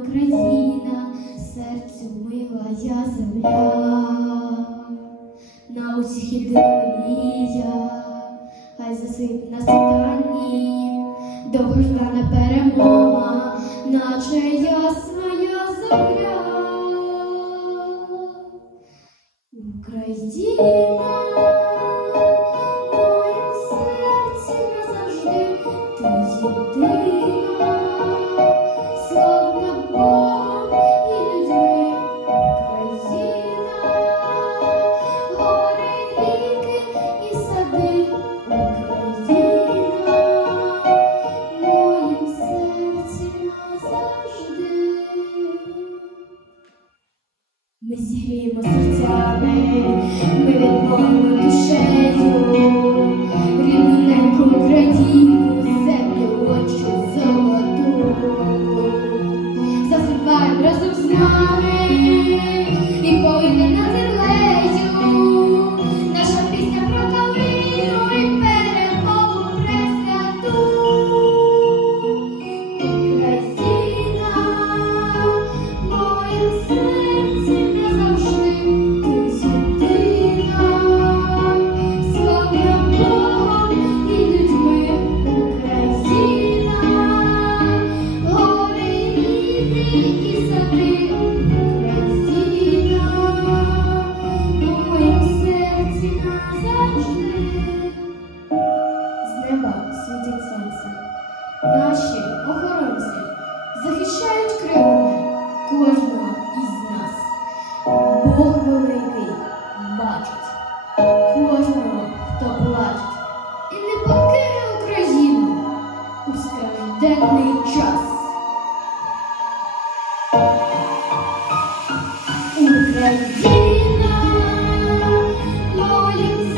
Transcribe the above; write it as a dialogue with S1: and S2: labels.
S1: Україна, серцю милая земля, на усіх єдина мрія, хай засить на світанні, довгождана перемога, наче ясна я зоря. Україна, Ми сіємо серцями, ми відмовимо душею, рідненьку Україну, землю очі золоту. засипаємо разом з нами денний час. Україна молім